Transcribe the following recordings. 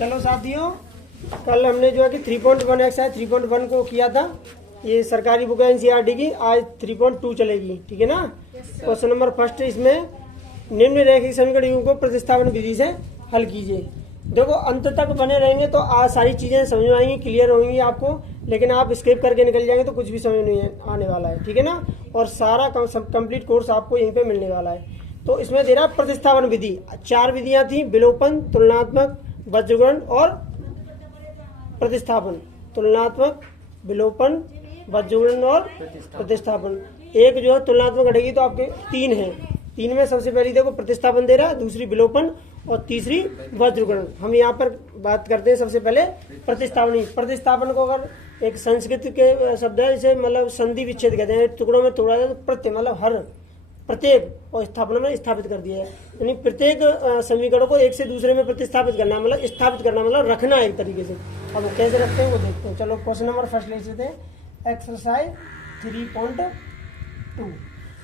चलो साथियों, कल हमने जो है कि 3.1 एक्सरसाइज 3.1 को किया था। ये सरकारी बुक है एनसीईआरटी की। आज 3.2 चलेगी, ठीक है ना। क्वेश्चन नंबर फर्स्ट, इसमें निम्न रैखिक समीकरणों को प्रतिस्थापन विधि से हल कीजिए। देखो, अंत तक बने रहेंगे तो आज सारी चीजें समझ में आएंगी, क्लियर होंगी आपको। लेकिन आप स्किप करके निकल जाएंगे तो कुछ भी समझ नहीं आने वाला है, ठीक है ना। और सारा कंप्लीट कोर्स आपको यहीं पे मिलने वाला है। तो इसमें दे रहा प्रतिस्थापन विधि। 4 विधियां थी: विलोपन, तुलनात्मक, वज्रगुणन और प्रतिस्थापन। तुलनात्मक, विलोपन, वज्रगुणन और प्रतिस्थापन। एक जो है तुलनात्मक घटेगी तो आपके 3 हैं। 3 में सबसे पहली देखो प्रतिस्थापन दे रहा है, दूसरी विलोपन और तीसरी वज्रगुणन। हम यहाँ पर बात करते हैं सबसे पहले प्रतिस्थापन। प्रतिस्थापन को अगर एक संस्कृत के शब्द है, इसे मतलब संधि विच्छेद कहते हैं। टुकड़ों में तोड़ा जाए तो प्रत्यय मतलब हर, प्रत्येक, और स्थापना में स्थापित कर दिया है। यानी प्रत्येक समीकरण को एक से दूसरे में प्रतिस्थापित करना, मतलब स्थापित करना, मतलब रखना एक तरीके से। अब कैसे रखते हैं वो देखते हैं। चलो क्वेश्चन नंबर फर्स्ट ले लेते हैं, एक्सरसाइज 3.2।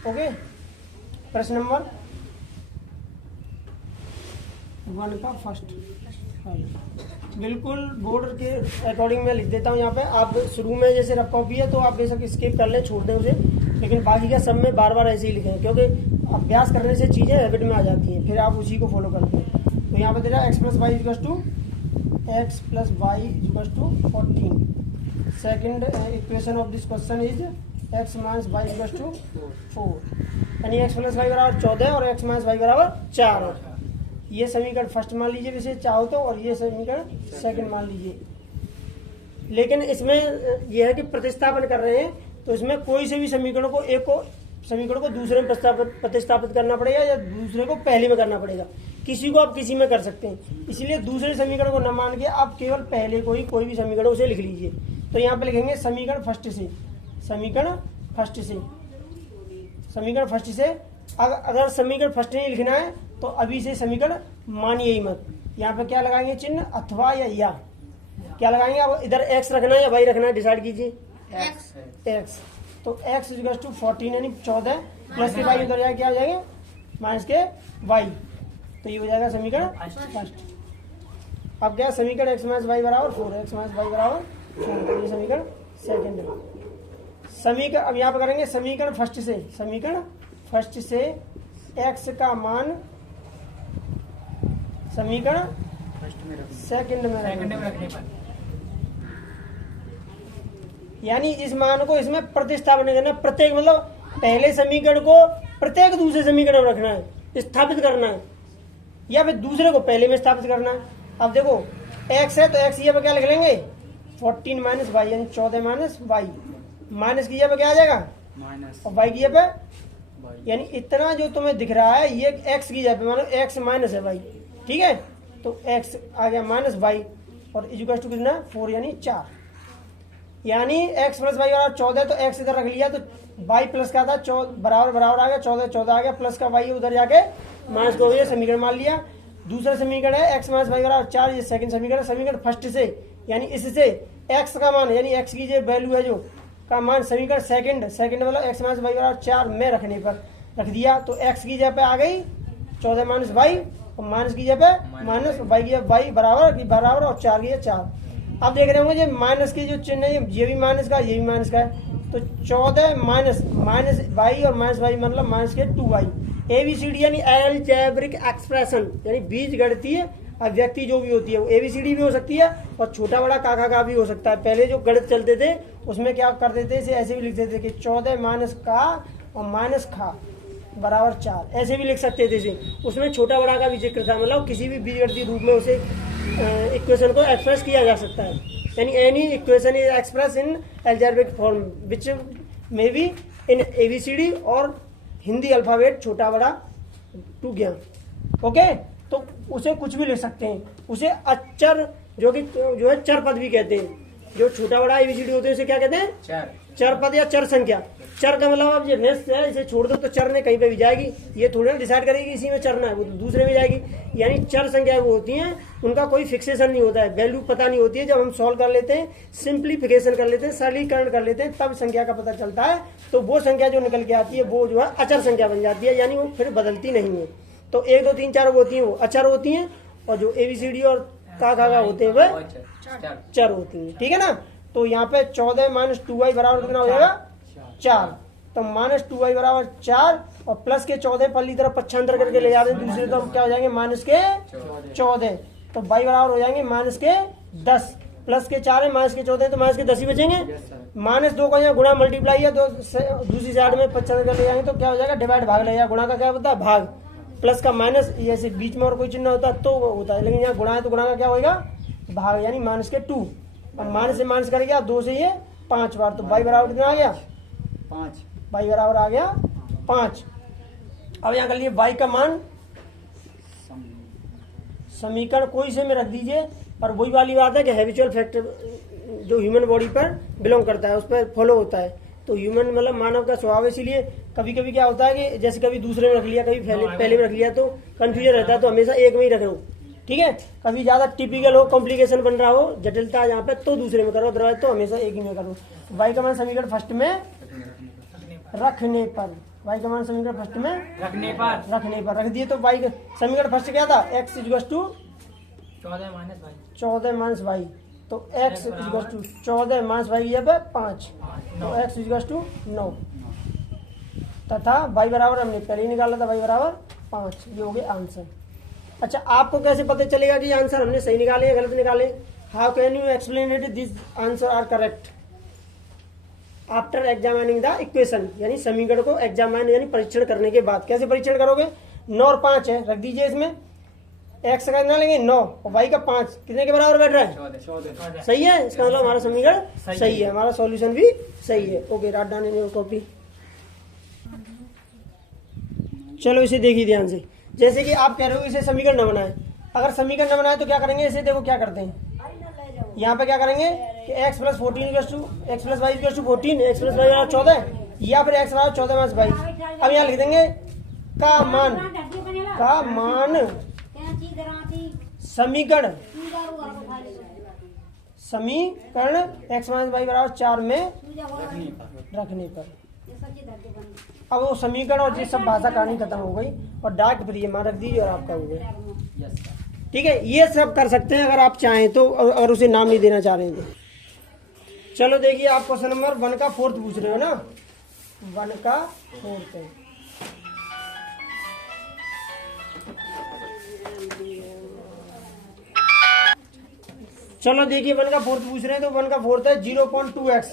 ओके, प्रश्न नंबर 1 का फर्स्ट हल बिल्कुल बोर्ड के अकॉर्डिंग मैं लिख देता हूँ। यहाँ पे आप शुरू में जैसे रफ कॉपी है तो आप बेशक स्किप कर लें, छोड़ दें उसे, लेकिन बाकी का सब में बार बार ऐसे ही लिखें, क्योंकि अभ्यास करने से चीज़ें हैबिट में आ जाती हैं, फिर आप उसी को फॉलो करते हैं। तो यहाँ पे दे रहा है x + y = 14। Second equation of this question is x - y = 4। यानी x + y = 14 और x - y = 4। ये समीकरण फर्स्ट मान लीजिए वैसे चाहो तो, और ये समीकरण सेकंड मान लीजिए। लेकिन इसमें यह है कि प्रतिस्थापन कर रहे हैं तो इसमें कोई से भी समीकरण को समीकरण को दूसरे में प्रतिस्थापित करना पड़ेगा या दूसरे को पहले में करना पड़ेगा। किसी को आप किसी में कर सकते हैं, इसलिए दूसरे समीकरण को न मान के आप केवल पहले को ही कोई भी समीकरण उसे लिख लीजिए। तो यहाँ पे लिखेंगे समीकरण फर्स्ट से। अगर समीकरण फर्स्ट नहीं लिखना है तो अभी से समीकरण मानिए ही मत। यहाँ पे क्या लगाएंगे चिन्ह, अथवा या क्या लगाएंगे। अब इधर x रखना है या y रखना है, डिसाइड कीजिए। x तो x = 14 यानी 14 प्लस के y उधर जाए क्या हो जाएगा, माइनस के y। तो ये हो जाएगा समीकरण फर्स्ट। अब क्या समीकरण x - y = 4, x - y = 4। ये समीकरण सेकंड है। समीकरण अब यहाँ पे करेंगे समीकरण फर्स्ट से x का मान समीकरण सेकंड में रखने पर, यानी इस मान को इसमें प्रतिस्थापन करना। प्रत्येक मतलब पहले समीकरण को प्रत्येक दूसरे समीकरण में रखना है, स्थापित करना है, या फिर दूसरे को पहले में स्थापित करना है। अब देखो x है तो x ये पे क्या लिख लेंगे, 14 - y यानी 14 - y। माइनस की जगह पे क्या आ जाएगा माइनस, और y की जगह पे, यानी इतना जो तुम्हें दिख रहा है ये x की जगह पे, मानो x माइनस है y, ठीक है। तो x आ गया माइनस y और इक्वल टू कितना 4 यानी 4। यानी x + y = 14, तो x इधर रख लिया तो y प्लस का था बराबर आ गया 14 आ गया, प्लस का y उधर जाके माइनस को समीकरण मान लिया। दूसरा समीकरण है x - y = 4। ये सेकंड समीकरण फर्स्ट से, यानी इससे x का मान यानी x की जो वैल्यू है जो का मान समीकरण सेकंड मतलब x - y = 4 में रखने पर रख दिया। तो x की जगह पे आ गई 14 - y और माइनस की जगह पे माइनस, y की जगह y बराबर और 4 की 4। अब देख रहे होंगे माइनस की जो चिन्ह है ये भी माइनस का, ये भी माइनस का है। तो 14 माइनस y और माइनस y मतलब माइनस के 2y। ABCD यानी अलजेब्रिक एक्सप्रेशन, यानी बीजगणितीय अभिव्यक्ति जो भी होती है वो ABCD भी हो सकती है और छोटा बड़ा का भी हो सकता है। पहले जो गणित चलते थे उसमें क्या करते थे, इसे ऐसे भी लिख देते थे कि 14 माइनस का और माइनस खा बराबर 4, ऐसे भी लिख सकते थे। उसमें छोटा बड़ा का भी जिक्र था, मतलब किसी भी बीजगणितीय रूप में उसे इक्वेशन को एक्सप्रेस किया जा सकता है। यानी any equation is express in algebraic form which may be in ABCD और हिंदी अल्फाबेट छोटा बड़ा टू ज्ञान। ओके, तो उसे कुछ भी लिख सकते हैं। उसे अचर जो है चर पद भी कहते हैं। जो छोटा बड़ा ABCD होते हैं उसे क्या कहते हैं, चर पद या चर संख्या। चर का मतलब अब ये रेस है, इसे छोड़ दो तो चर ने कहीं पे भी जाएगी, ये थोड़ी ना डिसाइड करेगी इसी में चरना है, वो दूसरे में जाएगी। यानी चर संख्या वो होती हैं, उनका कोई फिक्सेशन नहीं होता है, वैल्यू पता नहीं होती है। जब हम सॉल्व कर लेते हैं, सिंप्लीफिकेशन कर लेते हैं, सरलीकरण कर लेते हैं, तब संख्या का पता चलता है। तो वो संख्या जो निकल के आती है वो जो है अचर संख्या बन जाती है, यानी वो फिर बदलती नहीं है। तो 1 2 3 4 होती हैं वो अचर होती हैं, और जो ABCD और का होते हुए चर होती हैं, ठीक है ना। तो यहाँ पे 14 माइनस 2y बराबर कितना हो जाएगा 4। तो माइनस 2y बराबर 4 और प्लस के 14 पहली तरफ पक्षांतर करके ले जाते हैं, दूसरी तरफ क्या हो जाएंगे माइनस के 14। तो y बराबर हो जाएंगे माइनस के 10, प्लस के 4 है माइनस के 14 तो माइनस के 10 ही बचेंगे। माइनस 2 का यहाँ गुणा मल्टीप्लाई है तो दूसरी साइड में पक्षांतर कर ले जाएंगे तो क्या हो जाएगा डिवाइड भाग लगेगा। गुणा का क्या होता है भाग, प्लस का माइनस, जैसे बीच में और कोई चिन्ह होता है तो होता है, लेकिन यहाँ गुणा है तो गुणा का क्या होगा भाग, यानी माइनस के 2। अब माइनस से माइनस कर गया 2 से ये 5 बार, तो y बराबर कितना आ गया 5, y बराबर आ गया 5। अब यहाँ कर लिए y का मान समीकरण कोई से में रख दीजिए, पर वही वाली बात है कि हैबिचुअल फैक्टर जो ह्यूमन बॉडी पर बिलोंग करता है उस पर फॉलो होता है। तो ह्यूमन मतलब मानव का स्वभाव है, इसीलिए कभी कभी क्या होता है कि जैसे कभी दूसरे में रख लिया, कभी पहले में रख लिया तो कंफ्यूजन रहता है, तो हमेशा एक में ही रख लो, ठीक है। कभी ज्यादा टिपिकल हो, कॉम्प्लिकेशन बन रहा हो, जटिलता यहाँ पे तो दूसरे में करो, अदरवाइज तो हमेशा एक ही में करो। y का मान समीकरण फर्स्ट में रखने पर, y का मान समीकरण फर्स्ट में रखने पर रख दिए तो y का समीकरण फर्स्ट क्या था x equal to 14 minus y, तो x equal to 14 minus y यहाँ पे 5, तो x इक्वल टू 9 तथा y बराबर हमने पहले ही निकाला था y बराबर 5। ये हो गया आंसर। अच्छा, आपको कैसे पता चलेगा कि आंसर हमने सही निकाले या गलत निकाले? How can you explain it this answer are correct after examining the equation, यानी समीकरण को एग्जामिन यानी परीक्षण करने के बाद। कैसे परीक्षण करोगे? 9 और 5 है, रख दीजिए इसमें, x का कितना लेंगे 9 और y का 5, कितने के बराबर बैठ रहा है 14। सही है, इसका मतलब हमारा समीकरण सही है, हमारा सॉल्यूशन भी सही है। Okay, write down in your copy. चलो इसे देखिए ध्यान से। जैसे कि आप कह रहे हो इसे समीकरण न बनाए, अगर समीकरण न बनाए तो क्या करेंगे? इसे देखो क्या करते हैं, यहाँ पे क्या करेंगे कि x plus 14 x plus y equal to 14, x plus y बराबर 14, या फिर x बराबर 14 माइनस वाई। अब यहाँ लिख देंगे का मान समीकरण x माइनस वाई बराबर 4 में रखने पर। अब वो समीकरण और ये सब भाषा कहानी खत्म हो गई और डार्क फ्री मान रख दीजिए और आपका हो गया। ठीक है, ये सब कर सकते हैं अगर आप चाहें तो, अगर उसे नाम नहीं देना चाह रहे हैं तो। चलो देखिए, आप क्वेश्चन नंबर 1 का 4th पूछ रहे हो ना, 1 का 4th है। चलो देखिए 1 का 4th पूछ रहे हैं, तो 1 का 4th है 0.2x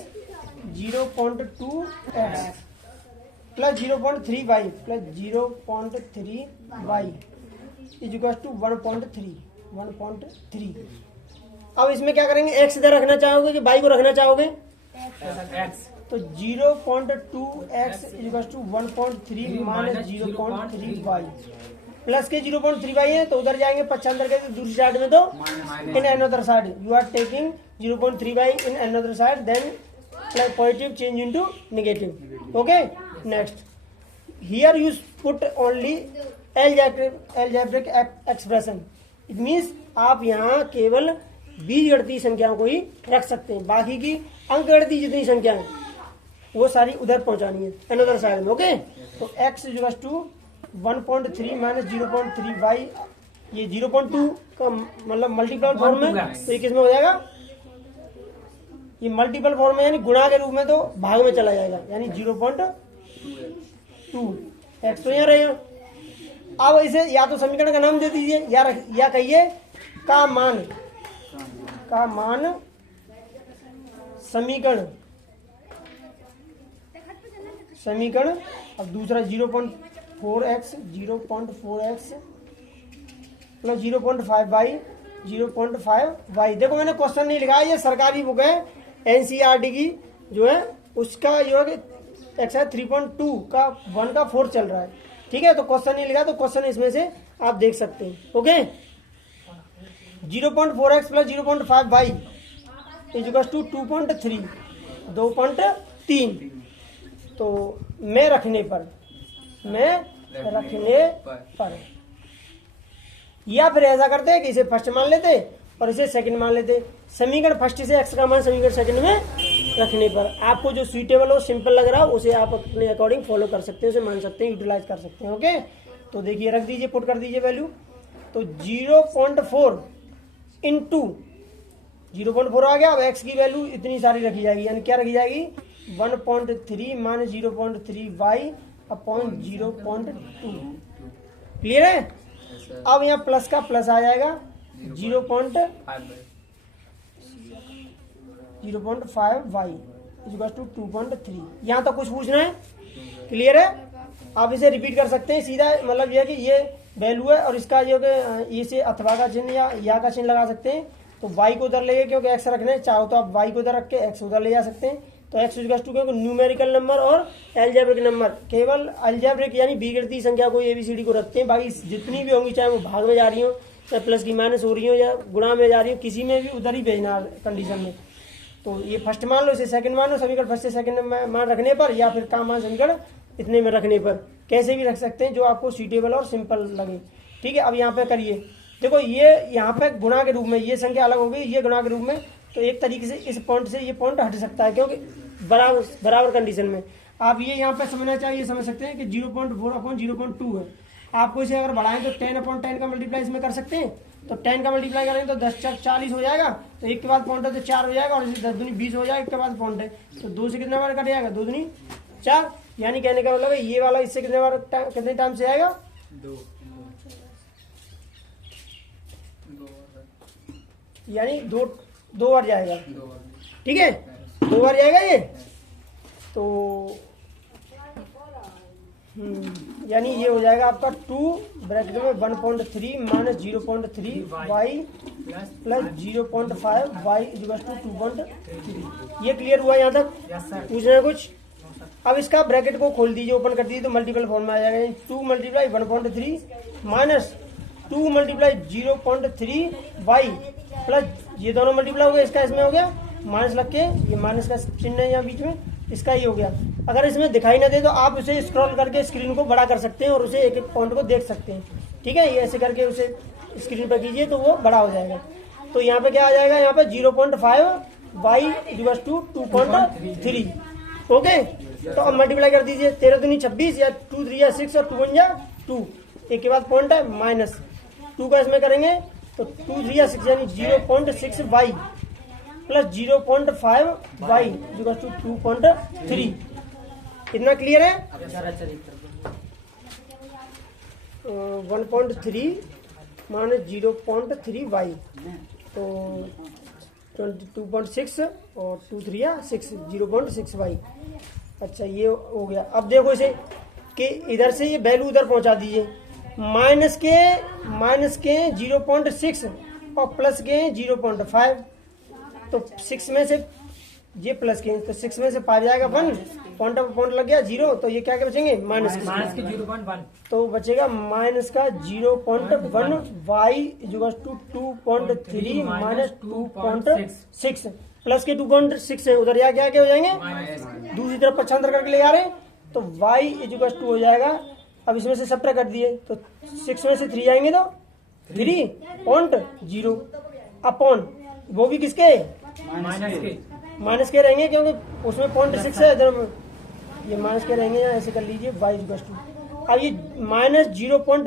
plus 0.3y plus 0.3y is equal to 1.3। अब इसमें क्या करेंगे? x इधर रखना चाहोगे कि y को रखना चाहोगे? x। तो 0.2x is equal to 1.3 minus 0.3y plus के 0.3y है तो उधर जाएंगे पक्षांतर करके दूसरी साइड में, तो in another side you are taking 0.3y in another side, then positive change into negative. Okay, next here you put only algebraic expression. It means आप यहाँ केवल बीजगणितीय संख्याओं को ही रख सकते हैं, बाकी की अंकगणितीय जितनी संख्या है वो सारी उधर पहुंचानी है अनदर साइड में। ओके, तो x is equal to 1.3 minus 0.3y, ये 0.2 का मतलब मल्टीपल फॉर्म में, तो ये किस में हो जाएगा? ये मल्टीपल फॉर्म में यानी गुणा के रूप में, तो भाग में चला जाएगा, यानी 0.2 x तो यहाँ रहेगा। अब इसे या तो समीकरण का नाम दे दीजिए या कहिए का मान समीकरण। अब दूसरा 0.4x प्लस 0.5y। देखो मैंने क्वेश्चन नहीं लिखा है, ये सरकारी बुक है एनसीईआरटी की जो है, उसका जो है एक्सरसाइज 3.2 का 1 का 4 चल रहा है। ठीक है, तो क्वेश्चन नहीं लिखा, तो क्वेश्चन इसमें से आप देख सकते हैं। Okay, 0.4x plus 0.5y is equal to 2.3 तो मैं रखने पर या फिर ऐसा करते हैं कि इसे फर्स्ट मान लेते और इसे सेकंड मान लेते। समीकरण फर्स्ट से x का मान समीकरण सेकंड में रखने पर आपको जो सुइटेबल हो, सिंपल लग रहा हो, उसे आप अपने अकॉर्डिंग फॉलो कर सकते हैं, उसे मान सकते हैं, यूटिलाइज कर सकते हैं। ओके, तो देखिए रख दीजिए, पुट कर दीजिए वैल्यू। तो 0.4 इंटू 0.4 आ गया। अब x की वैल्यू इतनी सारी रखी जाएगी, यानी क्या रखी जाएगी 1.3 माइनस 0.3 वाई अपॉन 0.2। क्लियर है। अब यहाँ प्लस का प्लस आ जाएगा 0.5 वाई इक्वल टू 2.3। यहाँ तक कुछ पूछना है? क्लियर है। आप इसे रिपीट कर सकते हैं सीधा, मतलब यह कि ये वैल्यू है और इसका जो कि ये से अथवा का चिन्ह या का चिन्ह लगा सकते हैं। तो y को उधर लेंगे क्योंकि x रखना है, चाहो तो आप y को उधर रख के x उधर ले जा सकते हैं। तो x इक्वल टू क्योंकि न्यूमेरिकल नंबर और एल्जेब्रिक नंबर, केवल एल्जेब्रिक यानी बीगड़ती संख्या को ABCD को रखते हैं। बाकी जितनी भी होंगी, चाहे वो भाग में जा रही हो, चाहे प्लस की माइनस हो रही हो या गुणा में जा रही हो, किसी में भी उधर ही भेजना कंडीशन में। तो ये फर्स्ट मान लो, इसे सेकंड मान लो, समीकरण फर्स्ट से सेकंड मान रखने पर, या फिर काम मान समीकरण इतने में रखने पर, कैसे भी रख सकते हैं जो आपको सूटेबल और सिंपल लगे। ठीक है। अब यहाँ पे करिए, देखो ये यहाँ पे गुणा के रूप में ये संख्या अलग हो गई, ये गुणा के रूप में। तो एक तरीके से इस पॉइंट से ये पॉइंट हट सकता है क्योंकि बराबर कंडीशन में। आप ये यहाँ पे समझना चाहिए, समझ सकते हैं कि 0.4 अपॉन 0.2 है। आपको इसे अगर बढ़ाएं तो 10 अपॉन 10 का मल्टीप्लाई इसमें कर सकते हैं। तो 10 का मल्टीप्लाई करेंगे तो 10 4 40 हो जाएगा। तो एक के बाद पॉइंट है तो 4 हो जाएगा, और इसे 10 दूनी 20 हो जाएगा। एक के बाद पॉइंट है तो 2 से कितने बार कट जाएगा, 2 दूनी 4। यानी कहने का मतलब है ये वाला इससे कितने बार कितने टाइम से आएगा, 2, यानी दो बार जाएगा। ठीक है, 2 बार जाएगा ये। तो यानी ये हो जाएगा आपका 2 ब्रैकेट में 1.3 minus 0.3 y plus 0.5 y equal to 2.3। ये क्लियर हुआ यहाँ तक? पूछना है कुछ? अब इसका ब्रैकेट को खोल दीजिए, ओपन कर दीजिए तो मल्टीपल फॉर्म में आ जाएगा। 2 multiply 1.3 minus 2 multiply 0.3 y plus ये दोनों मल्टीप्लाई हो गया, इसका इसमें हो गया माइनस लग के, ये माइनस का चिन्ह है यहाँ बीच में, इसका ये हो गया। अगर इसमें दिखाई ना दे तो आप उसे स्क्रॉल करके स्क्रीन को बड़ा कर सकते हैं और उसे एक एक पॉइंट को देख सकते हैं। ठीक है, ये ऐसे करके उसे स्क्रीन पर कीजिए तो वो बड़ा हो जाएगा। तो यहाँ पे क्या आ जाएगा, यहाँ पे 0.5 वाई इक्वल टू 2.3। ओके, तो अब मल्टीप्लाई कर दीजिए। 13 दूनी 26 या 2 3 या 6 और 2 1 जा 2। एक के बाद पॉइंट है माइनस 2 का इसमें करेंगे तो 2 3 या 6 यानी 0.6 y plus 0.5 y equal to 2.3। इतना क्लियर है? 1.3 माइनस 0.3 वाई तो 22.6 और 2 3 या 6 0.6 वाई। अच्छा, ये हो गया। अब देखो इसे कि इधर से ये वैल्यू उधर पहुंचा दीजिए। माइनस के 0.6 और प्लस के 0.5। तो 6 में से ये प्लस के, तो 6 में से 5 जाएगा 1, पॉइंट लग गया 0। तो ये क्या क्या बचेंगे, माइनस के 0.1। तो बचेगा माइनस का 0.1 y equal to 2.3 minus 2.6 plus के 2.6 है, उधर क्या क्या हो जाएंगे, दूसरी तरफ पक्षांतर करके ले जा रहे हैं। तो y इक्वल टू हो जाएगा, अब इसमें से सब्ट्रैक्ट कर दिए तो 6 में से 3 जाएंगे तो 3.0 अपॉन वो भी किसके, माइनस के रहेंगे क्योंकि उसमें 0.6 है, इधर ये माइनस के रहेंगे। ऐसे कर लीजिए y इक्वल टू, अब ये माइनस 0.1 y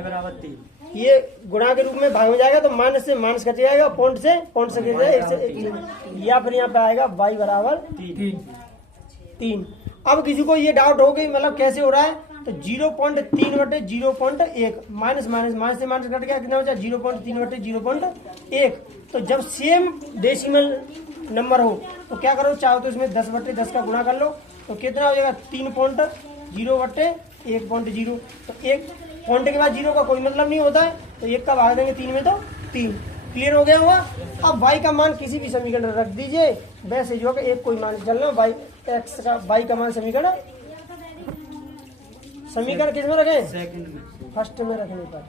बराबर 3, ये गुणा के रूप में भाग में जाएगा तो माइनस से माइनस कट जाएगा, पॉइंट से कट जाएगा, या फिर यहाँ पे आएगा y बराबर 3। अब किसी को ये डाउट हो कि मतलब कैसे हो रहा है, तो 0.3 बटे 0.1 माइनस से माइनस कट गया, कितना बचा 0.3 बटे 0.1। तो जब सेम डेसिमल नंबर हो तो क्या करो, चाहो तो इसमें 10 बटे 10 का गुणा कर लो तो कितना हो जाएगा 3.0 बटे 1.0। तो एक पॉइंट के बाद 0 का कोई मतलब नहीं होता है, तो 1 का भाग देंगे 3 में तो 3। क्लियर हो गया हुआ? अब y का मान किसी भी समीकरण रख दीजिए, वैसे जो कि एक कोई मान चलना, y x का y का मान समीकरण किस में रखें, सेकंड में, फर्स्ट में रखने पर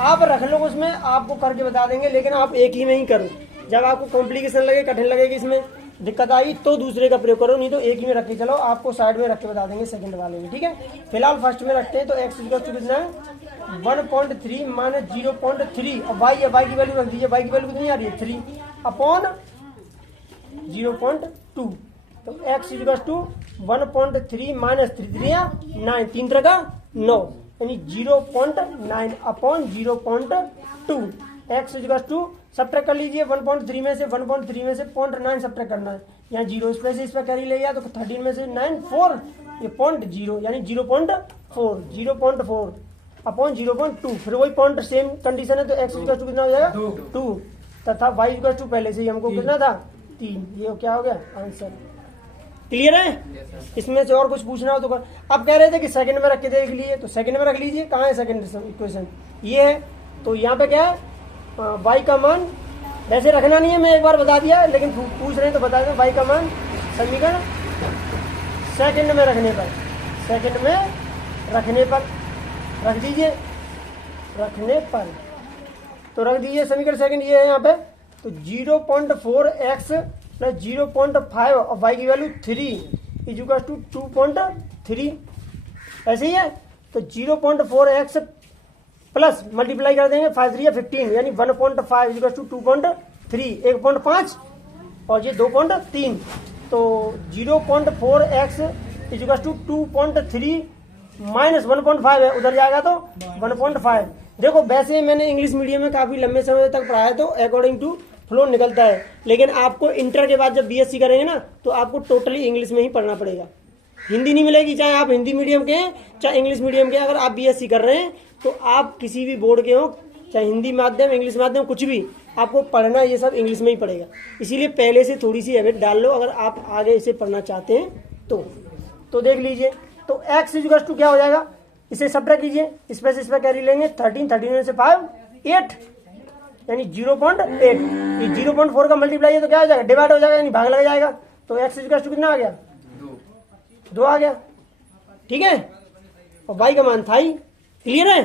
आप रख लो, उसमें आपको करके बता देंगे, लेकिन आप एक ही में ही करो। जब आपको कॉम्प्लिकेशन लगे, कठिन लगेगी, इसमें दिक्कत आई तो दूसरे का प्रयोग करो, नहीं तो एक ही में रख के चलो। आपको साइड में रख के बता देंगे सेकंड वाले में। ठीक है, फिलहाल फर्स्ट में रखते हैं। तो x इक्वल टू कितना है 1.3 माइनस 0.3 और y है, y की वैल्यू रख दीजिए। y की वैल्यू कितनी आ रही है 3 अपॉन 0.2। तो x इक्वल टू 1.3 माइनस 3 3 9, 3 3 का 9 यानी 0.9 upon 0.2। X equal to subtract कर लीजिए 1.3 में से 1.3 में से 0.9 सब्ट्रैक्ट करना है। यहाँ 0 इस पर कैरी ले गया तो 13 में से 9 4 ये 0.0 यानी 0.4 अपॉन 0.2। फिर वही पॉइंट सेम कंडीशन है तो एक्स इक्वल टू कितना हो जाएगा 2 तथा वाई इक्वल टू पहले से ही हमको कितना था 3। ये क्या हो गया आंसर। क्लियर है? इसमें से और कुछ पूछना हो तो अब कह रहे थे कि सेकंड में रख के देख लीजिए तो सेकंड में रख लीजिए। कहाँ है सेकंड इक्वेशन? ये है। तो यहाँ पे क्या है वाई का मान वैसे रखना नहीं है, मैं एक बार बता दिया, लेकिन पूछ रहे हैं तो बता दें। वाई का मान समीकरण सेकंड में रखने पर रख दीजिए। रखने पर तो रख दीजिए समीकरण सेकंड ये है यहाँ पे। तो 0.4x प्लस 0.5 और वाई की वैल्यू 3 इज इक्वल टू 2.3 ऐसे ही है। तो 0.4x प्लस मल्टीप्लाई कर देंगे 5 3 15 यानी 1.5 इज इक्वल टू 2.3 1.5 और ये 2.3। तो 0.4x is equal to 2.3 minus 1.5 है, उधर जाएगा तो 1.5। देखो वैसे मैंने इंग्लिश मीडियम में काफी लंबे समय तक पढ़ाया तो अकॉर्डिंग टू फ्लो निकलता है, लेकिन आपको इंटर के बाद जब बीएससी करेंगे ना तो आपको टोटली इंग्लिश में ही पढ़ना पड़ेगा। हिंदी नहीं मिलेगी, चाहे आप हिंदी मीडियम के हैं चाहे इंग्लिश मीडियम के। अगर आप बीएससी कर रहे हैं तो आप किसी भी बोर्ड के हो, चाहे हिंदी माध्यम इंग्लिश माध्यम कुछ भी, आपको पढ़ना ये सब इंग्लिश में ही पड़ेगा। इसीलिए पहले से थोड़ी सी हैबिट डाल लो अगर आप आगे इसे पढ़ना चाहते हैं तो देख लीजिए। तो एक्स इक्वल टू क्या हो जाएगा, इसे सब्ट्रैक्ट कीजिए, इस पर कैरी लेंगे 13 में से 5 8 यानी 0.8। ये 0.4 का मल्टीप्लाई है तो क्या हो जाएगा डिवाइड हो जाएगा यानी भाग लग जाएगा। तो एक्स इक्वल टू कितना आ गया 2 आ गया। ठीक है, और वाई का मान था ही। क्लियर है?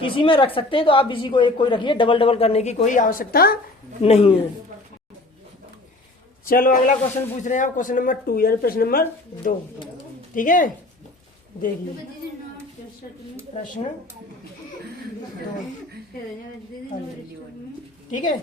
किसी में रख सकते हैं तो आप इसी को एक कोई रखिए, डबल करने की कोई आवश्यकता नहीं है। चलो अगला क्वेश्चन पूछ रहे हैं आप, क्वेश्चन नंबर 2 यानी प्रश्न नंबर 2। ठीक है, देखिए प्रश्न 2। ठीक है,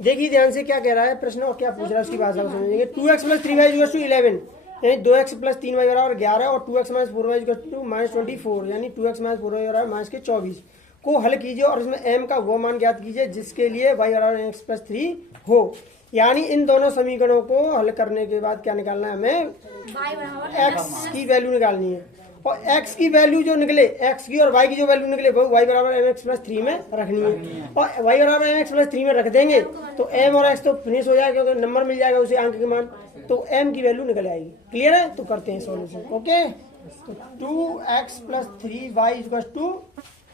देखिए ध्यान से क्या कह रहा है प्रश्न और क्या पूछ रहा है उसकी भाषा समझेंगे। 2x plus 3y equal to 11 यानी 2x प्लस 3y बराबर 11 और 2x minus 4y equal to minus 24 यानी 2x माइनस 4y बराबर माइनस के 24 को हल कीजिए और इसमें m का वो मान ज्ञात कीजिए जिसके लिए y बराबर x प्लस 3 हो। यानी इन दोनों समीकरणों को हल करने के बाद क्या निकालना है, हमें x की वैल्यू निकालनी है। और x की वैल्यू जो निकले, x की और y की जो वैल्यू निकले वो y बराबर mx प्लस 3 में रखनी है। और y बराबर mx प्लस 3 में रख देंगे तो m और x तो फिनिश हो जाएगा क्योंकि नंबर मिल जाएगा उसे अंक के मान, तो m की वैल्यू निकल आएगी। क्लियर है? तो करते हैं सॉल्यूशन। ओके, तो 2x plus 3y equal to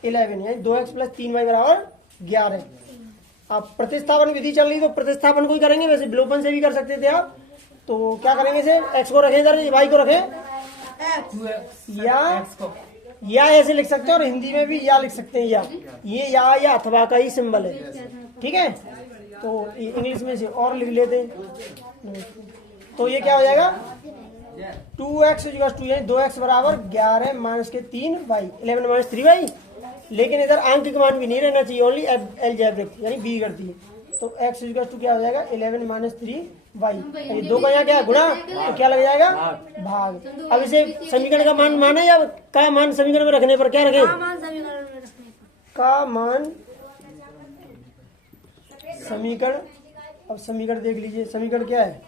11 यानी 2x प्लस 3y बराबर 11। अब प्रतिस्थापन विधि चल रही तो प्रतिस्थापन को ही करेंगे, वैसे विलोपन से भी कर सकते थे आप। तो क्या करेंगे, इसे x को रखें इधर, y को रखें, या ऐसे लिख सकते हैं और हिंदी में भी या लिख सकते हैं, ये या अथवा का ही सिंबल है। ठीक है, तो इंग्लिश में से और लिख लेते हैं। तो ये क्या हो जाएगा 2x इक्वल टू यानी 2x बराबर 11 माइनस के 3y 11 माइनस 3y। लेकिन इधर अंक का मान भी नहीं रहना चाहिए, ओनली एलजेब्रिक यानी बी करती है। तो x इक्वल टू क्या हो जाएगा 11 माइनस 3y, यानी 2 का यहाँ क्या गुणा तो क्या लग जाएगा भाग। अब इसे समीकरण का मान माने या का मान समीकरण में रखने पर क्या रखें, का मान समीकरण। अब समीकरण देख लीजिए, समीकरण क्या है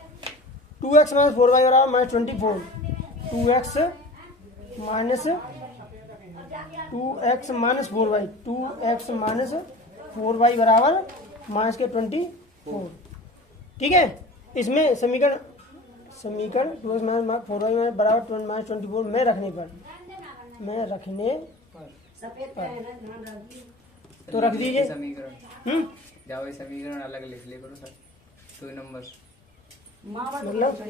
2x माइनस 4y बराबर minus 24 2x minus 4y 2x minus 4y बराबर माइनस के 24। ठीक है, इसमें समीकरण 2x माइनस 4y बराबर माइनस 24 में रखने पर तो रख दीजिए। जाओ समीकरण अलग लिख ले करो सर, 2 नंबर मतलब सर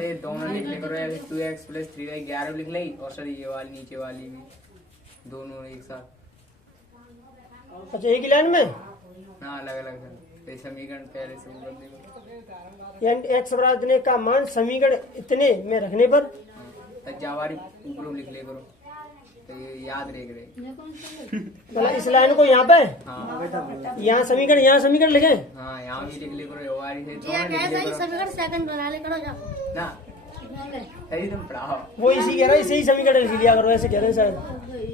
ये दोनों लिख ले करो, 2x प्लस 3y 11 लिख ली और सर ये वाली नीचे वाली भी दोनों एक साथ। अच्छा, एक ही लाइन में हाँ अलग अलग सर, समीकरण पहले से वो बदले यानी x बराबर इतने का मान समीकरण इतने में रखने पर जावारी ऊपर लिख ले करो तो ये याद रहे। मतलब इस लाइन को यहाँ पे यहाँ समीकरण लिखे, हाँ यहाँ भी लिख ले करो, समीकरण सेकंड बना ले करो ना सही तुम पढ़ाओ। वो इसी कह रहा है, इसे ही समीकरण लिख लिया करो, ऐसे कह रहे हैं शायद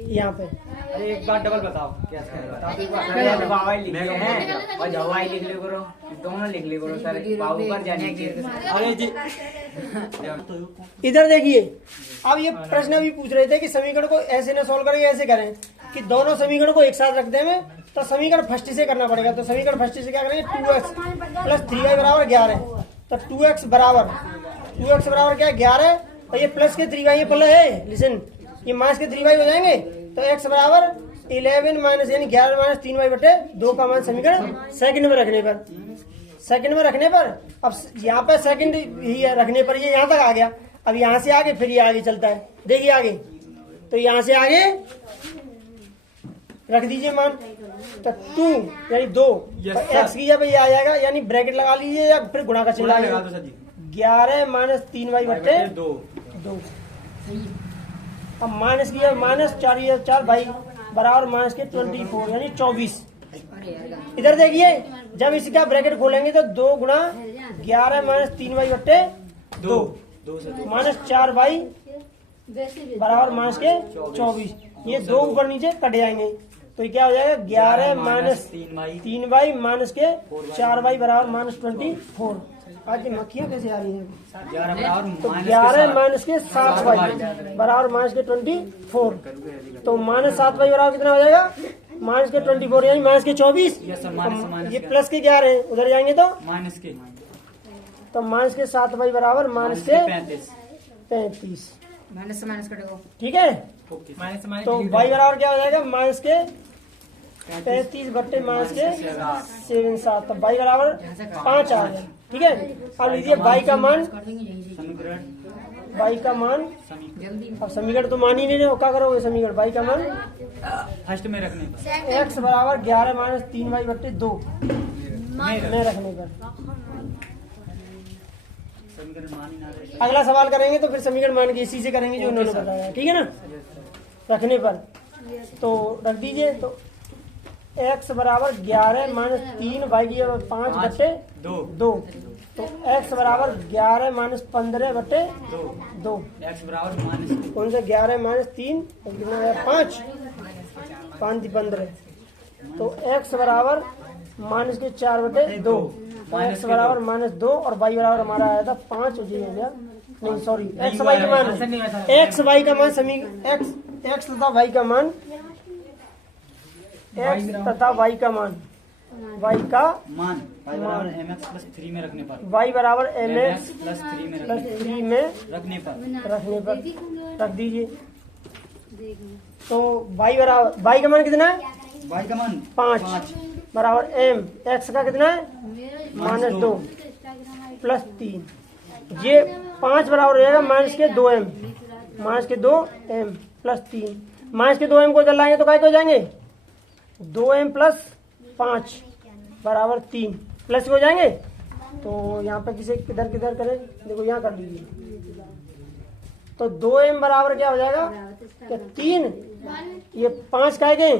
यहाँ पे। अरे एक बार डबल बताओ क्या पहले तो बाबा ही लिख रहे हैं और जवाई लिख ले करो, दोनों लिख ले करो सर, बाबू पर जाने के। अरे जी इधर देखिए, अब ये प्रश्न अभी पूछ रहे थे कि समीकरण को ऐसे न सॉल्व करें, ऐसे करें कि दोनों समीकरण को एक साथ रखते हैं, तो समीकरण फर्स्ट से करना पड़ेगा। तो समीकरण फर्स्ट से क्या करेंगे, 2x प्लस 3y बराबर 11। तो 2x बराबर क्या है, 11। और ये प्लस के 3y, ये प्लस है, लिसन, ये माइनस के 3y हो जाएंगे। तो x बराबर 11 माइनस यानी 11 माइनस 3y बटे 2 का मान समीकरण सेकंड में रखने पर, अब यहाँ पर सेकंड ही रखने पर ये यहाँ तक आ गया। अब यहाँ से आगे फिर ये आगे चलता है, देखिए आगे, तो यहाँ से आगे रख दीजिए मान, तो 2 यानी 2 एक्स की जब ये आ जाएगा, यानी ब्रैकेट लगा लीजिए या फिर गुणा का चिन्ह लगा लीजिए, 11 माइनस 3y बटे 2। अब माइनस की माइनस 4 भाई बराबर माइनस के 24 यानी 24। इधर देखिए, जब इसका ब्रैकेट खोलेंगे तो 2 गुणा 11 माइनस 3y बटे 2 माइनस 4y बराबर माइनस के 24। ये 2 ऊपर नीचे कट जाएंगे, तो ये क्या हो जाएगा, 11 माइनस 3y माइनस के 4y बराबर माइनस 24। आज ये मक्खियाँ कैसे आ रही हैं, तो 11 माइनस के 7y बराबर माइनस के 24। तो माइनस 7y बराबर कितना हो जाएगा, माइनस के 24 यानी माइनस के 24। ये प्लस के 11 है, उधर जाएंगे तो माइनस के 7y बराबर माइनस के 35। माइनस से माइनस कटेगा, ठीक है। माइनस तो y बराबर क्या हो जाएगा, माइनस के 35 बट्टे माइनस के 7। तो y बराबर 5 आ गया, ठीक है। अब लीजिए y का मान, जल्दी अब समीकरण तो मान ही नहीं रहे हो, क्या करोगे समीकरण, y का मान फर्स्ट में रखने x बराबर 11 माइनस 3y बट्टे 2 में रखने पर। अगला सवाल करेंगे तो फिर समीकरण मान के इसी से करेंगे जो उन्होंने बताया, ठीक है ना, रखने पर। तो रख दीजिए, तो x बराबर 11 माइनस 3y की 5 बट्टे 2। तो x बराबर 11 माइनस 15 बट्टे 2। एक्स बराबर माइनस कौन सा 11 माइनस 3 कितना है, 5 15। तो x बराबर माइनस के 4 बटे 2। तो x बराबर माइनस 2 और y बराबर हमारा आया था 5 हो जाएगा, नहीं सॉरी, x y का मान, x y का मान x तथा y का मान, x तथा y का मान, y बराबर mx प्लस 3 में रखने पर, y बराबर mx प्लस 3 में प्लस 3 में रखने पर रख दीजिए। तो y बराबर, y का मान कितना है, y का मान 5 बराबर m, x का कितना है माइनस 2 प्लस 3। ये 5 बराबर हो जाएगा माइनस के 2m, माइनस के 2m प्लस 3। माइनस के 2m को इधर लाएंगे तो क्या हो जाएंगे, 2m प्लस 5 बराबर 3 प्लस हो जाएंगे। तो यहाँ पे किसे किधर किधर करें, देखो यहाँ कर लीजिए। तो 2m बराबर क्या हो जाएगा, क्या 3, ये 5 काय गए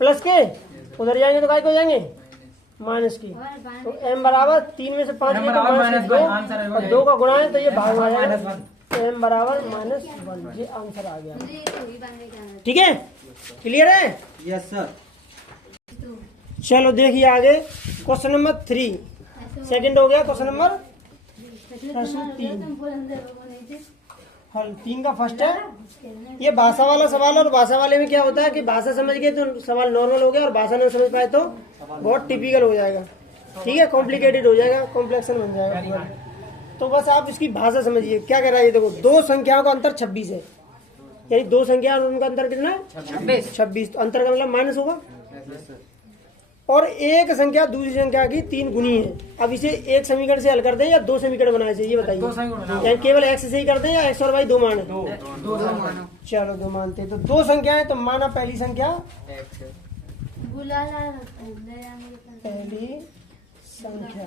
प्लस के, उधर जाएंगे तो काय हो जाएंगे माइनस की। तो m बराबर 3 में से 5 गए तो माइनस 2 और 2 का गुणा है तो ये भाग में आ जाएगा, m बराबर -1। ये आंसर आ गया, ठीक है, क्लियर है। Yes sir. चलो देखिए आगे, क्वेश्चन नंबर 3 सेकंड हो गया, क्वेश्चन नंबर प्रश्न 3 हल 3 का फर्स्ट है। ये भाषा वाला सवाल, और भाषा वाले में क्या होता है कि भाषा समझ गए तो सवाल नॉर्मल हो गया, और भाषा नहीं समझ पाए तो बहुत टिपिकल हो जाएगा, ठीक है, कॉम्प्लिकेटेड हो जाएगा, कॉम्प्लेक्सन बन जाएगा। तो बस आप इसकी भाषा समझिए क्या कह रहा है। ये देखो, 2 संख्याओं का अंतर 26 है, यानी 2 संख्या और उनका अंतर कितना है 26। तो अंतर का मतलब माइनस होगा। और एक संख्या दूसरी संख्या की 3 गुनी है। अब इसे एक समीकरण से हल कर दें या 2 समीकरण बनाए चाहिए, ये बताइए, या केवल x से ही कर दें या x और y 2 मान है, 2 मानो। चलो 2 मानते हैं। तो 2 संख्याएं, तो माना पहली संख्या, पहली संख्या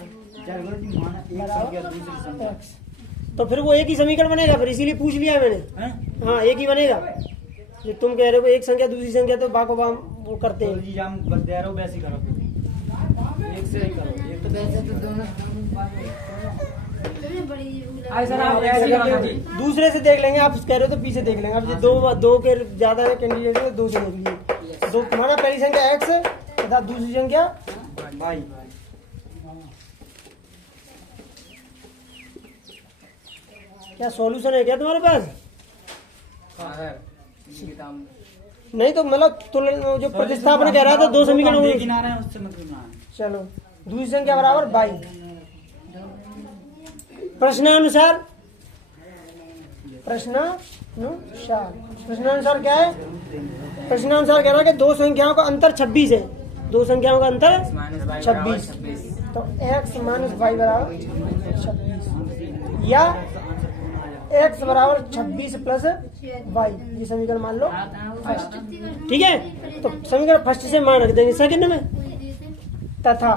x, तो फिर वो एक ही समीकरण बनेगा, फिर इसीलिए पूछ लिया मैंने, हाँ एक ही बनेगा। जो तुम कह रहे हो एक संख्या दूसरी संख्या तो बाको बाम वो करते हैं, जी हम बता रहे हो वैसे ही करो, एक से ही करो, एक तो वैसे तो दोनों आई सर आप ऐसे ही रखना जी। दूसरे से देख लेंगे, आप कह रहे हो तो पीछे देख लेंगे। अब ये दो के ज्यादा है कैंडिडेट है, दो से देख लीजिए। दो तुम्हारा पहली संख्या एक्स तथा दूसरी संख्या वाई। क्या सॉल्यूशन है क्या तुम्हारे पास? हाँ सर, इसी किताब नहीं तो मतलब जो प्रतिस्थापन कह रहा था दो समीकरण देख ही होंगे। ना रहा है, उससे मतलब ना है। चलो दूसरी संख्या बराबर बाई। प्रश्नानुसार प्रश्नानुसार क्या है? प्रश्नानुसार कह रहा है कि दो संख्याओं का अंतर 26 है। दो संख्याओं का अंतर माइनस वाई 26। तो x माइनस वाई बराबर 26 या x बराबर 26 प्लस वाई, ये समीकरण मान लो फर्स्ट। ठीक है, तो समीकरण फर्स्ट से मान रख देंगे सेकंड में। तथा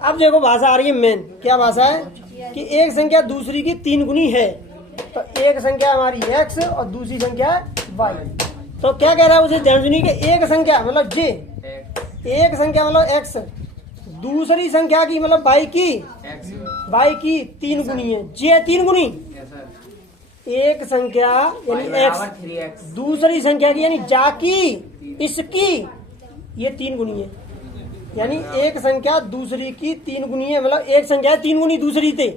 अब देखो भाषा आ रही है मेन। क्या भाषा है कि एक संख्या दूसरी की 3 गुनी है। तो एक संख्या हमारी x और दूसरी संख्या y। तो क्या कह रहा है उसे ध्यान सुनिए कि एक संख्या मतलब j, एक संख्या मतलब x, दूसरी संख्या की मतलब y की 3 गुनी है। j 3 गुनी एक संख्या यानी x, 3x दूसरी संख्या की यानी जा की, इसकी ये 3 गुनी है। यानी एक संख्या दूसरी की 3 गुनी है, मतलब एक संख्या 3 गुनी दूसरी थे।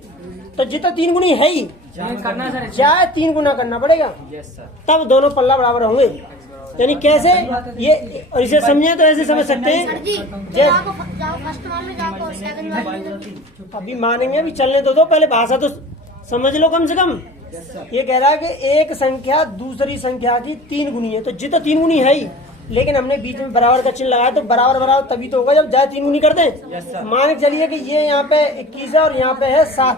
तो जितना 3 गुनी है ही करना सर, चाहे 3 गुना करना पड़ेगा, यस सर। तब दोनों पल्ला बराबर होंगे। यानी कैसे ये, और इसे समझे तो ऐसे समझ सकते हैं। अभी मानेंगे, अभी चलने तो दो, पहले भाषा तो समझ लो कम से कम। ये कह रहा है कि एक संख्या दूसरी संख्या की 3 गुनी है। तो जितना 3 गुनी है ही, लेकिन हमने बीच में बराबर का चिन्ह लगाया, तो बराबर बराबर तभी तो होगा जब जाए 3 गुनी कर दें। मान के चलिए कि ये यहाँ पे 21 है और यहाँ पे है 7।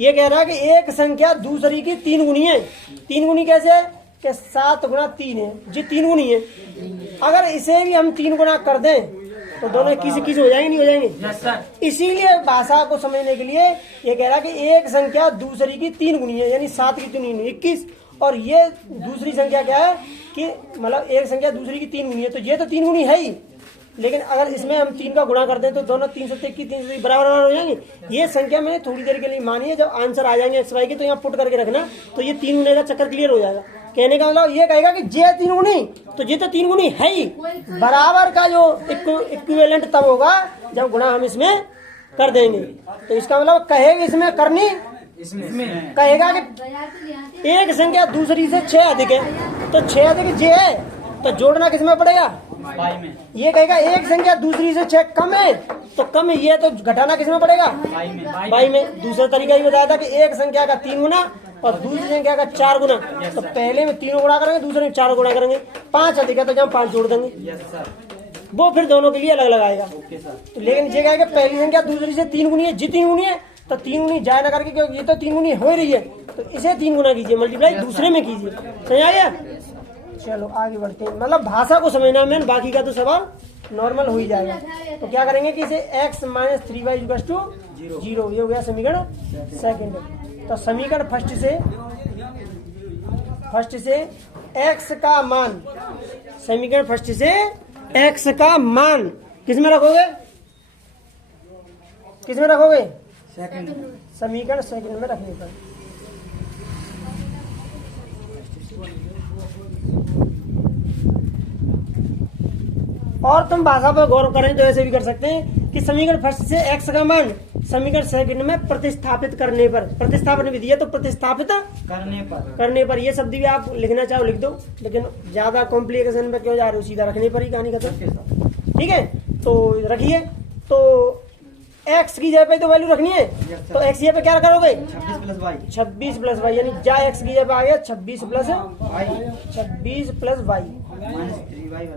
ये कह रहा है कि एक संख्या दूसरी की 3 गुनी है। 3 गुनी कैसे है कि 7 गुना 3 है, जी 3 गुनी है। अगर इसे भी हम 3 गुना कर दें तो दोनों किसी हो जाएंगे, नहीं हो जाएंगे? Yes sir. इसीलिए भाषा को समझने के लिए ये कह रहा है कि एक संख्या दूसरी की 3 गुनी है, यानी 7 की 3 गुनी 21। और ये दूसरी संख्या क्या है कि मतलब एक संख्या दूसरी की 3 गुनी है। तो ये तो 3 गुनी है ही, लेकिन अगर इसमें हम 3 का गुणा कर दें तो दोनों 3 सत्ते की 3 बराबर हो जाएंगे। ये संख्या मैंने थोड़ी देर के लिए मानी है, जब आंसर आ जाएंगे एक्स वाई के तो यहाँ पुट करके रखना, तो ये 3 गुने का चक्कर क्लियर हो जाएगा। कहने का मतलब ये कहेगा कि जे 3 गुनी, तो ये तो 3 गुनी है ही। बराबर का जो इक्विवेलेंट तब होगा जब गुणा हम इसमें कर देंगे। तो इसका मतलब कहेगा इसमें करनी, इसमें कहेगा कि एक संख्या दूसरी से 6 अधिक है, तो 6 अधिक जे है, तो जोड़ना किसमें पड़ेगा? वाई में। ये कहेगा एक संख्या दूसरी से 6 कम है, तो कम है ये, तो घटाना किसमें पड़ेगा? वाई में। बाई में। दूसरा तरीका ये बताया था कि एक संख्या का 3 गुना और दूसरी संख्या का 4 गुना। तो पहले में 3 गुणा करेंगे, दूसरे में 4 गुणा करेंगे। 5 अधिक है तो जब 5 जोड़ देंगे, यस सर। वो फिर दोनों के लिए अलग अलग आएगा। Okay sir. तो लेकिन ये कहेगा पहली संख्या दूसरी से 3 गुनी है, जी 3 गुनी है, तो 3 गुनी जाए ना करके, क्योंकि ये तो 3 गुनी हो रही है, तो इसे 3 गुना कीजिए, मल्टीप्लाई दूसरे में कीजिए। समझ आ गया? चलो आगे बढ़ते हैं। मतलब भाषा को समझना मैंने, बाकी का तो सवाल नॉर्मल हो ही जाएगा। तो क्या करेंगे कि इसे x minus 3y equals to 0, ये हो गया समीकरण सेकंड। तो समीकरण फर्स्ट से x का मान, समीकरण फर्स्ट से x का मान किस में रखोगे? किस में रखोगे? सेकंड। समीकरण सेकंड में रखने पर। और तुम भाषा पर गौर करें तो ऐसे भी कर सकते हैं कि समीकरण फर्स्ट से x का मान समीकरण सेकंड में प्रतिस्थापित करने पर, प्रतिस्थापन विधि है तो प्रतिस्थापित करने पर ये शब्द भी आप लिखना चाहो लिख दो, लेकिन ज्यादा कॉम्प्लिकेशन में क्यों जा रहे हो, सीधा रखने पर ही कहानी खत्म। ठीक है, तो रखिए। तो x की जगह पे तो वैल्यू रखनी है, तो x की जगह पे क्या करोगे? 26 प्लस वाई, यानी जा x की जगह पे आ गया 26 प्लस वाई।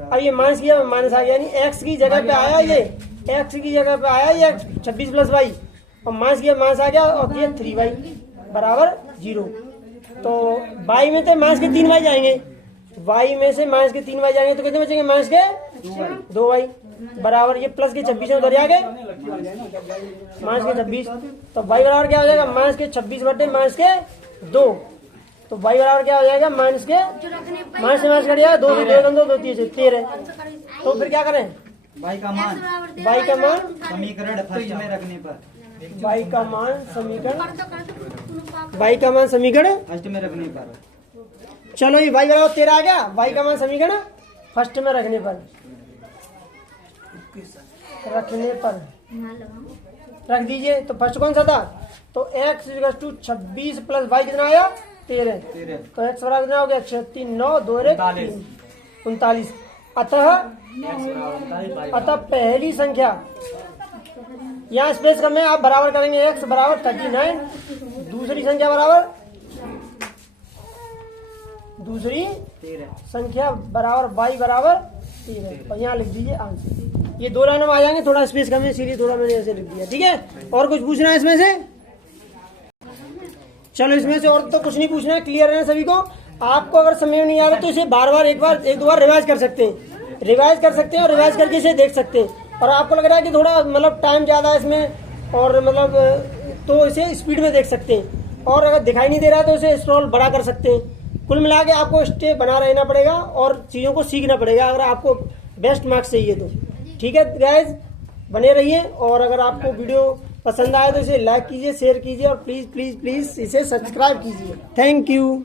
अब ये माइनस किया, माइनस आ गया, यानी x की जगह पे आया ये, x की जगह पे आया ये 26 प्लस वाई, और माइनस किया, माइनस आ गया, और ये 3y बराबर 0। तो y में तो माइनस के 3y जाएंगे, y में से माइनस के 3y जाएंगे, तो कितने बचेंगे? माइनस के 2y बराबर ये प्लस के 26 में उधर आ गए माइनस के 26। तो y बराबर क्या हो जाएगा? माइनस के 26 बटे माइनस के 2। तो y बराबर क्या हो जाएगा? माइनस के माइनस से माइनस कर जाएगा, 2 से 2 2 3 से 13। तो फिर क्या करें? वाई का मान y का मान समीकरण फर्स्ट में रखने पर y का मान समीकरण y का मान समीकरण फर्स्ट में रखने पर चलो ये y बराबर 13 आ गया। y का मान समीकरण फर्स्ट में रखने पर रख दीजिए। तो फर्स्ट कौन सा था? तो x = 26 प्लस y कितना आया? 13। तो x बराबर कितना हो गया? 36 9 2 39। अतः पहली संख्या यहाँ स्पेस कम है, आप बराबर करेंगे x बराबर 39, दूसरी संख्या बराबर दूसरी संख्या बराबर y बराबर 13। और यहाँ लिख दीजिए आंसर। ये 2 लाइनों में आ जाएंगे, थोड़ा स्पेस कम है इसीलिए थोड़ा मैंने ऐसे लिख दिया। ठीक है, और कुछ पूछना है इसमें से? चलो इसमें से और तो कुछ नहीं पूछना है, क्लियर है सभी को? आपको अगर समय में नहीं आ रहा तो इसे बार बार एक दो बार रिवाइज कर सकते हैं, और रिवाइज करके इसे देख सकते हैं। और आपको लग रहा है कि थोड़ा मतलब टाइम ज़्यादा है इसमें और मतलब तो इसे स्पीड में देख सकते हैं, और अगर दिखाई नहीं दे रहा है तो इसे स्क्रॉल बड़ा कर सकते हैं। कुल मिला के आपको स्टेप बना रहना पड़ेगा और चीज़ों को सीखना पड़ेगा अगर आपको बेस्ट मार्क्स चाहिए तो। ठीक है गाइज, बने रहिए, और अगर आपको वीडियो पसंद आए तो इसे लाइक कीजिए, शेयर कीजिए, और प्लीज़ प्लीज़ प्लीज़ इसे सब्सक्राइब कीजिए। Thank you.